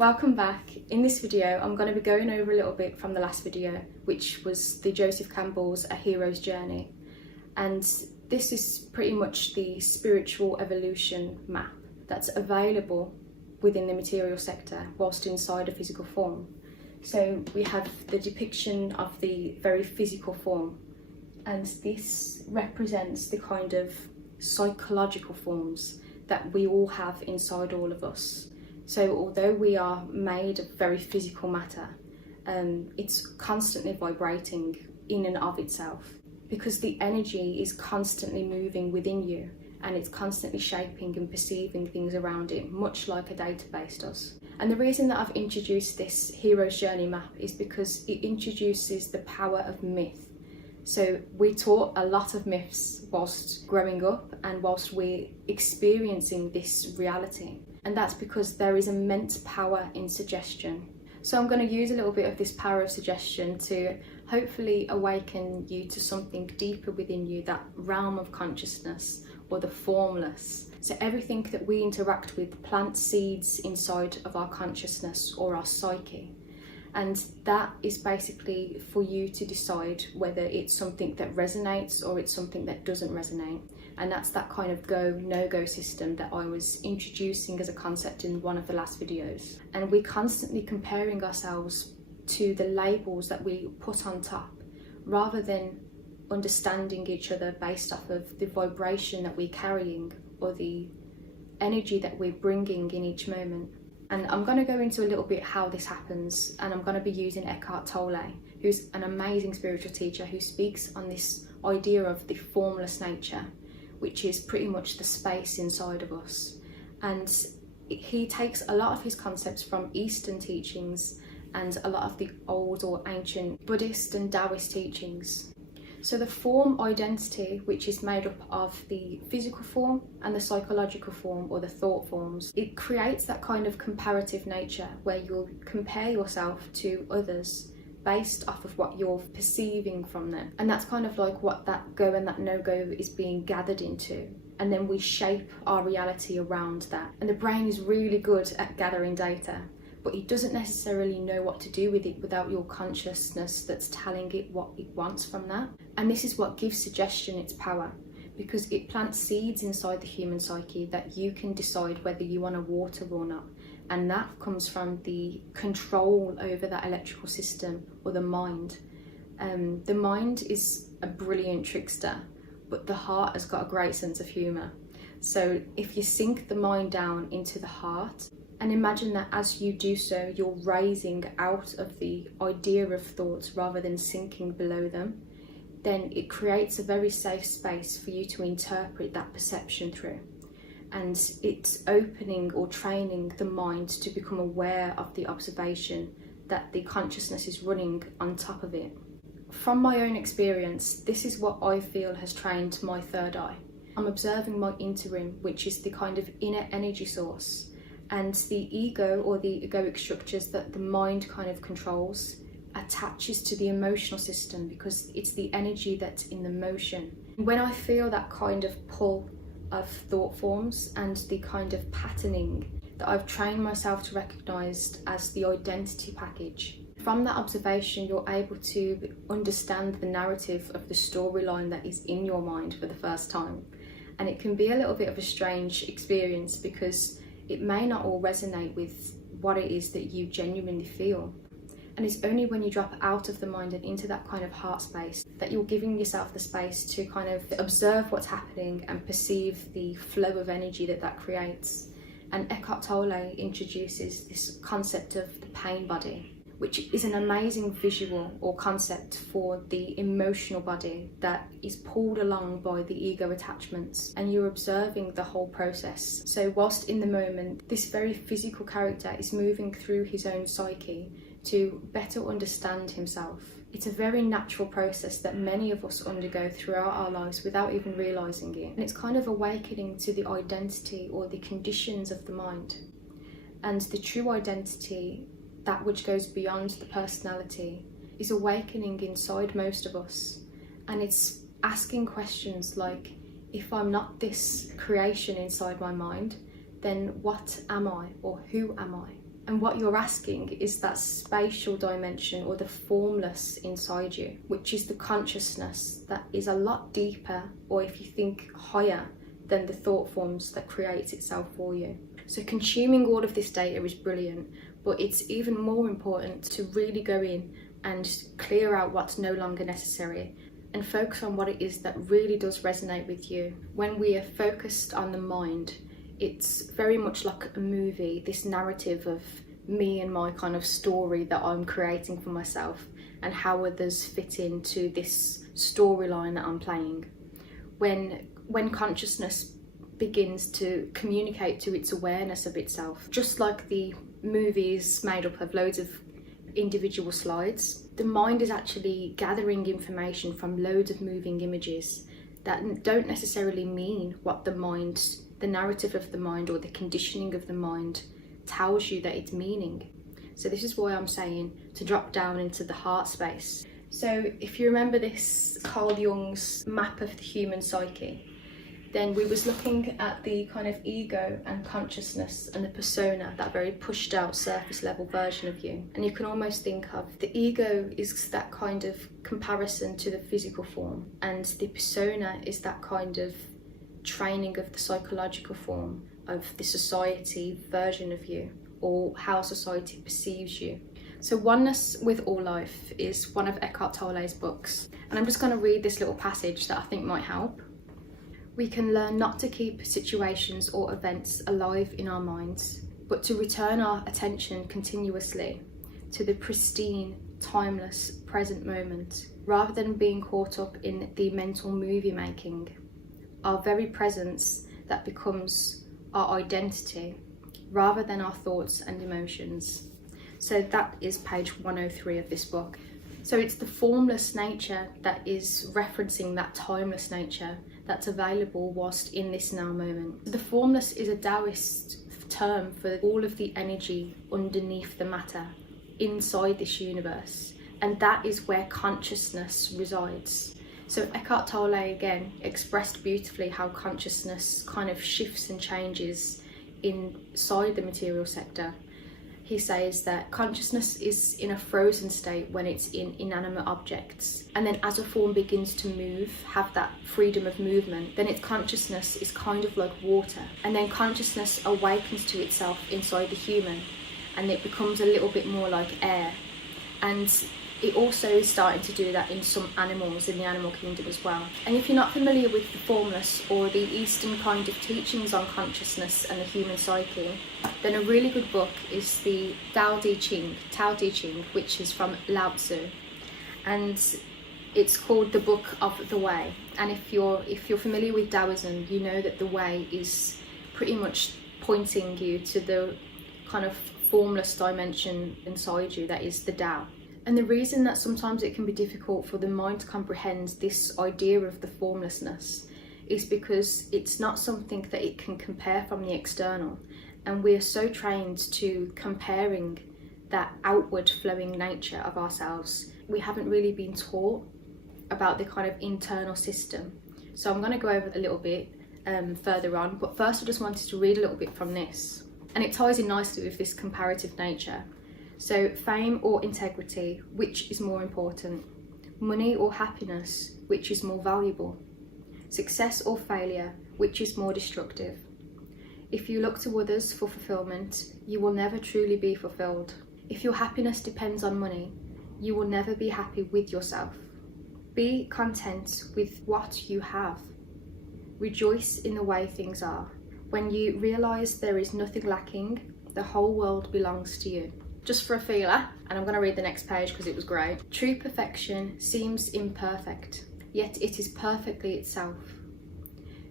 Welcome back. In this video I'm going to be going over a little bit from the last video, which was the Joseph Campbell's A Hero's Journey, and this is pretty much the spiritual evolution map that's available within the material sector whilst inside a physical form. So we have the depiction of the very physical form, and this represents the kind of psychological forms that we all have inside all of us. So although we are made of very physical matter, it's constantly vibrating in and of itself, because the energy is constantly moving within you and it's constantly shaping and perceiving things around it, much like a database does. And the reason that I've introduced this Hero's Journey map is because it introduces the power of myth. So we're taught a lot of myths whilst growing up and whilst we're experiencing this reality. And that's because there is immense power in suggestion. So I'm going to use a little bit of this power of suggestion to hopefully awaken you to something deeper within you, that realm of consciousness, or the formless. So everything that we interact with plants seeds inside of our consciousness or our psyche. And that is basically for you to decide whether it's something that resonates or it's something that doesn't resonate. And that's that kind of go, no-go system that I was introducing as a concept in one of the last videos. And we're constantly comparing ourselves to the labels that we put on top, rather than understanding each other based off of the vibration that we're carrying or the energy that we're bringing in each moment. And I'm going to go into a little bit how this happens, and I'm going to be using Eckhart Tolle, who's an amazing spiritual teacher who speaks on this idea of the formless nature, which is pretty much the space inside of us. And he takes a lot of his concepts from Eastern teachings and a lot of the old or ancient Buddhist and Taoist teachings. So the form identity, which is made up of the physical form and the psychological form, or the thought forms, it creates that kind of comparative nature where you'll compare yourself to others based off of what you're perceiving from them. And that's kind of like what that go and that no-go is being gathered into. And then we shape our reality around that. And the brain is really good at gathering data, but it doesn't necessarily know what to do with it without your consciousness that's telling it what it wants from that. And this is what gives suggestion its power, because it plants seeds inside the human psyche that you can decide whether you want to water or not. And that comes from the control over that electrical system, or the mind. The mind is a brilliant trickster, but the heart has got a great sense of humour. So if you sink the mind down into the heart, and imagine that as you do so, you're raising out of the idea of thoughts rather than sinking below them, then it creates a very safe space for you to interpret that perception through. And it's opening or training the mind to become aware of the observation that the consciousness is running on top of it. From my own experience, this is what I feel has trained my third eye. I'm observing my interim, which is the kind of inner energy source, and the ego, or the egoic structures that the mind kind of controls, attaches to the emotional system, because it's the energy that's in the motion. When I feel that kind of pull of thought forms and the kind of patterning that I've trained myself to recognise as the identity package, from that observation you're able to understand the narrative of the storyline that is in your mind for the first time. And it can be a little bit of a strange experience, because it may not all resonate with what it is that you genuinely feel. And it's only when you drop out of the mind and into that kind of heart space that you're giving yourself the space to kind of observe what's happening and perceive the flow of energy that that creates. And Eckhart Tolle introduces this concept of the pain body, which is an amazing visual or concept for the emotional body that is pulled along by the ego attachments, and you're observing the whole process. So whilst in the moment, this very physical character is moving through his own psyche to better understand himself. It's a very natural process that many of us undergo throughout our lives without even realising it. And it's kind of awakening to the identity or the conditions of the mind. And the true identity, that which goes beyond the personality, is awakening inside most of us. And it's asking questions like, if I'm not this creation inside my mind, then what am I, or who am I? And what you're asking is that spatial dimension, or the formless inside you, which is the consciousness that is a lot deeper, or if you think higher, than the thought forms that creates itself for you. So consuming all of this data is brilliant, but it's even more important to really go in and clear out what's no longer necessary and focus on what it is that really does resonate with you. When we are focused on the mind, it's very much like a movie, this narrative of me and my kind of story that I'm creating for myself, and how others fit into this storyline that I'm playing. When consciousness begins to communicate to its awareness of itself, just like the movie is made up of loads of individual slides, the mind is actually gathering information from loads of moving images that don't necessarily mean what the narrative of the mind or the conditioning of the mind tells you that it's meaning. So this is why I'm saying to drop down into the heart space. So if you remember this Carl Jung's map of the human psyche, then we was looking at the kind of ego and consciousness and the persona, that very pushed out surface level version of you. And you can almost think of the ego is that kind of comparison to the physical form, and the persona is that kind of training of the psychological form of the society version of you, or how society perceives you. So Oneness with All Life is one of Eckhart Tolle's books, and I'm just going to read this little passage that I think might help. We can learn not to keep situations or events alive in our minds, but to return our attention continuously to the pristine, timeless present moment, rather than being caught up in the mental movie making. Our very presence that becomes our identity, rather than our thoughts and emotions. So that is page 103 of this book. So it's the formless nature that is referencing that timeless nature that's available whilst in this now moment. The formless is a Taoist term for all of the energy underneath the matter, inside this universe, and that is where consciousness resides. So Eckhart Tolle again expressed beautifully how consciousness kind of shifts and changes inside the material sector. He says that consciousness is in a frozen state when it's in inanimate objects, and then as a form begins to move, have that freedom of movement, then its consciousness is kind of like water, and then consciousness awakens to itself inside the human, and it becomes a little bit more like air. And it also is starting to do that in some animals in the animal kingdom as well. And if you're not familiar with the Formless or the Eastern kind of teachings on consciousness and the human psyche, then a really good book is the Tao Te Ching, which is from Lao-Tzu, and it's called the Book of the Way. And if you're familiar with Taoism, you know that the way is pretty much pointing you to the kind of formless dimension inside you that is the Tao. And the reason that sometimes it can be difficult for the mind to comprehend this idea of the formlessness is because it's not something that it can compare from the external. And we're so trained to comparing that outward flowing nature of ourselves. We haven't really been taught about the kind of internal system. So I'm going to go over a little bit further on, but first I just wanted to read a little bit from this. And it ties in nicely with this comparative nature. So fame or integrity, which is more important? Money or happiness, which is more valuable? Success or failure, which is more destructive? If you look to others for fulfillment, you will never truly be fulfilled. If your happiness depends on money, you will never be happy with yourself. Be content with what you have. Rejoice in the way things are. When you realise there is nothing lacking, the whole world belongs to you. Just for a feeler, and I'm going to read the next page because it was great. True perfection seems imperfect, yet it is perfectly itself.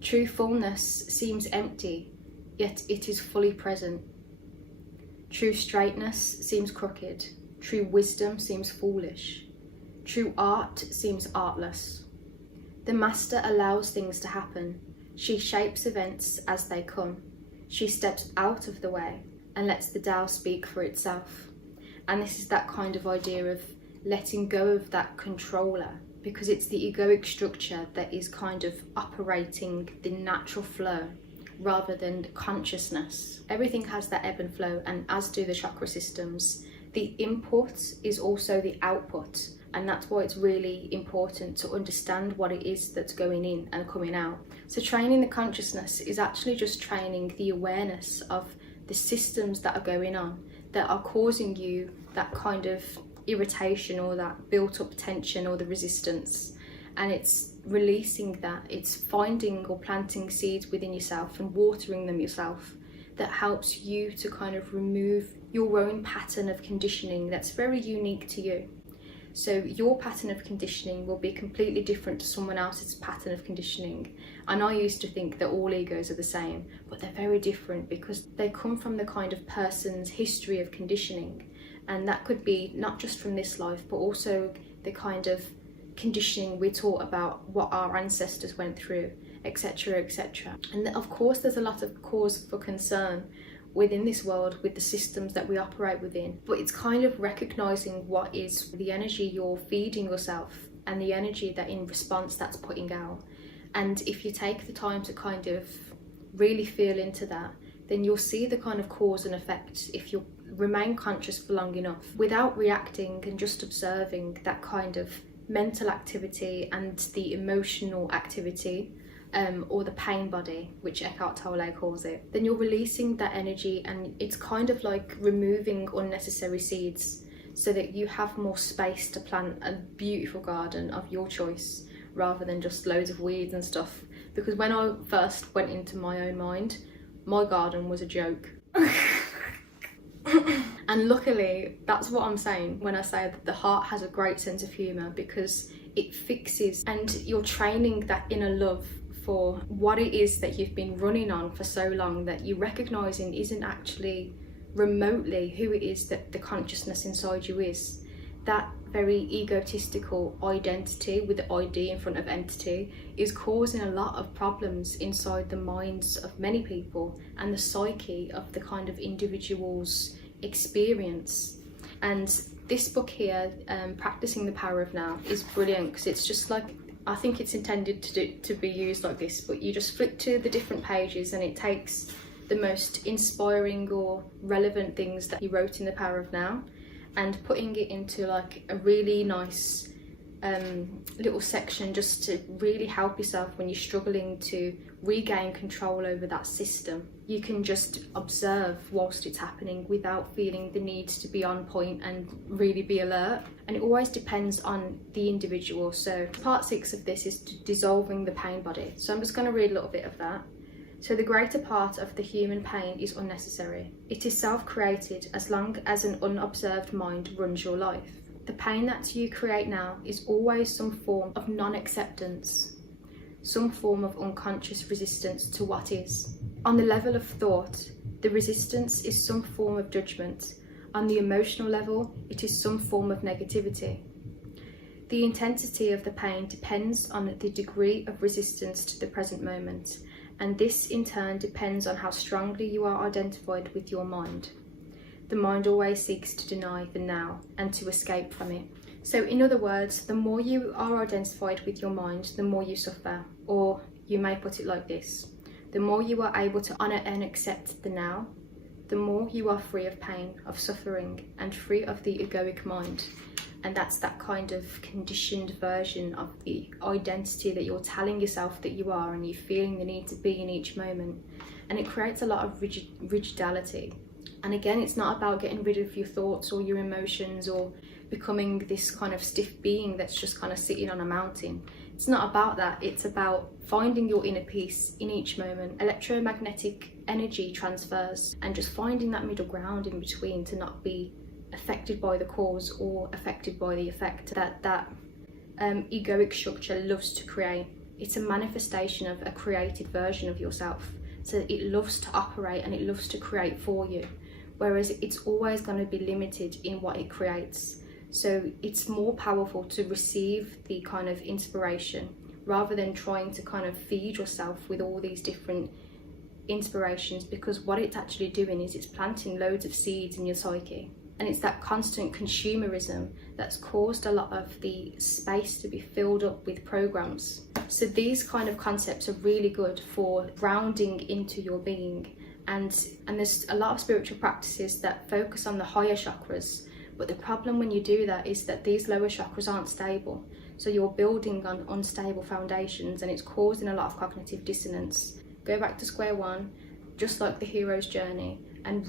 True fullness seems empty, yet it is fully present. True straightness seems crooked. True wisdom seems foolish. True art seems artless. The master allows things to happen. She shapes events as they come. She steps out of the way and lets the Tao speak for itself. And this is that kind of idea of letting go of that controller, because it's the egoic structure that is kind of operating the natural flow rather than consciousness. Everything has that ebb and flow, and as do the chakra systems. The input is also the output, and that's why it's really important to understand what it is that's going in and coming out. So training the consciousness is actually just training the awareness of the systems that are going on that are causing you that kind of irritation or that built up tension or the resistance. And it's releasing that, it's finding or planting seeds within yourself and watering them yourself that helps you to kind of remove your own pattern of conditioning that's very unique to you. So your pattern of conditioning will be completely different to someone else's pattern of conditioning. And I used to think that all egos are the same, but they're very different because they come from the kind of person's history of conditioning. And that could be not just from this life, but also the kind of conditioning we're taught about what our ancestors went through, etc., etc. And of course there's a lot of cause for concern within this world with the systems that we operate within, but it's kind of recognizing what is the energy you're feeding yourself and the energy that in response that's putting out. And if you take the time to kind of really feel into that, then you'll see the kind of cause and effect if you remain conscious for long enough without reacting and just observing that kind of mental activity and the emotional activity, or the pain body, which Eckhart Tolle calls it. Then you're releasing that energy, and it's kind of like removing unnecessary seeds so that you have more space to plant a beautiful garden of your choice rather than just loads of weeds and stuff. Because when I first went into my own mind, my garden was a joke. And luckily, that's what I'm saying when I say that the heart has a great sense of humour, because it fixes, and you're training that inner love for what it is that you've been running on for so long that you're recognising isn't actually remotely who it is that the consciousness inside you is. That very egotistical identity with the ID in front of entity is causing a lot of problems inside the minds of many people and the psyche of the kind of individual's experience. And this book here, Practicing the Power of Now, is brilliant because it's just like, I think it's intended to be used like this, but you just flick to the different pages and it takes the most inspiring or relevant things that he wrote in The Power of Now and putting it into like a really nice little section just to really help yourself when you're struggling to regain control over that system. You can just observe whilst it's happening without feeling the need to be on point and really be alert. And it always depends on the individual. So part 6 of this is dissolving the pain body. So I'm just going to read a little bit of that. So the greater part of the human pain is unnecessary. It is self-created as long as an unobserved mind runs your life. The pain that you create now is always some form of non-acceptance, some form of unconscious resistance to what is. On the level of thought, the resistance is some form of judgment. On the emotional level, it is some form of negativity. The intensity of the pain depends on the degree of resistance to the present moment, and this in turn depends on how strongly you are identified with your mind. The mind always seeks to deny the now and to escape from it. So in other words, the more you are identified with your mind, the more you suffer. Or you may put it like this: the more you are able to honour and accept the now, the more you are free of pain, of suffering, and free of the egoic mind. And that's that kind of conditioned version of the identity that you're telling yourself that you are, and you're feeling the need to be in each moment. And it creates a lot of rigidity. And again, it's not about getting rid of your thoughts or your emotions or becoming this kind of stiff being that's just kind of sitting on a mountain. It's not about that. It's about finding your inner peace in each moment, electromagnetic energy transfers, and just finding that middle ground in between to not be affected by the cause or affected by the effect that egoic structure loves to create. It's a manifestation of a created version of yourself. So it loves to operate and it loves to create for you, whereas it's always going to be limited in what it creates. So it's more powerful to receive the kind of inspiration rather than trying to kind of feed yourself with all these different inspirations, because what it's actually doing is it's planting loads of seeds in your psyche. And it's that constant consumerism that's caused a lot of the space to be filled up with programs. So these kind of concepts are really good for grounding into your being. And there's a lot of spiritual practices that focus on the higher chakras. But the problem when you do that is that these lower chakras aren't stable. So you're building on unstable foundations, and it's causing a lot of cognitive dissonance. Go back to square one, just like the hero's journey, and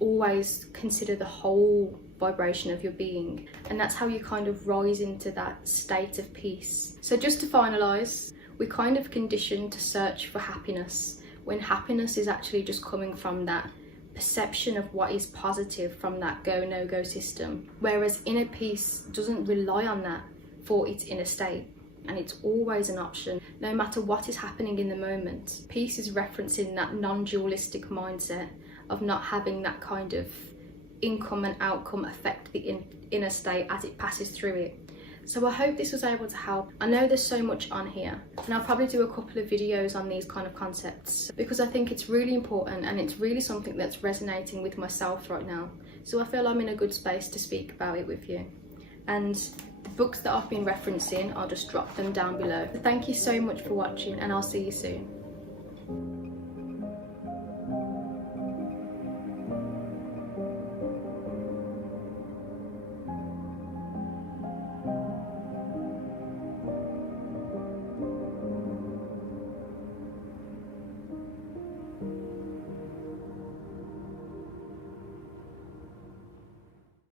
always consider the whole vibration of your being. And that's how you kind of rise into that state of peace. So just to finalise, we're kind of conditioned to search for happiness, when happiness is actually just coming from that perception of what is positive from that go no go system, whereas inner peace doesn't rely on that for its inner state, and it's always an option no matter what is happening in the moment. Peace is referencing that non-dualistic mindset of not having that kind of income and outcome affect the inner state as it passes through it. So I hope this was able to help. I know there's so much on here, and I'll probably do a couple of videos on these kind of concepts because I think it's really important, and it's really something that's resonating with myself right now. So I feel I'm in a good space to speak about it with you. And the books that I've been referencing, I'll just drop them down below. Thank you so much for watching, and I'll see you soon.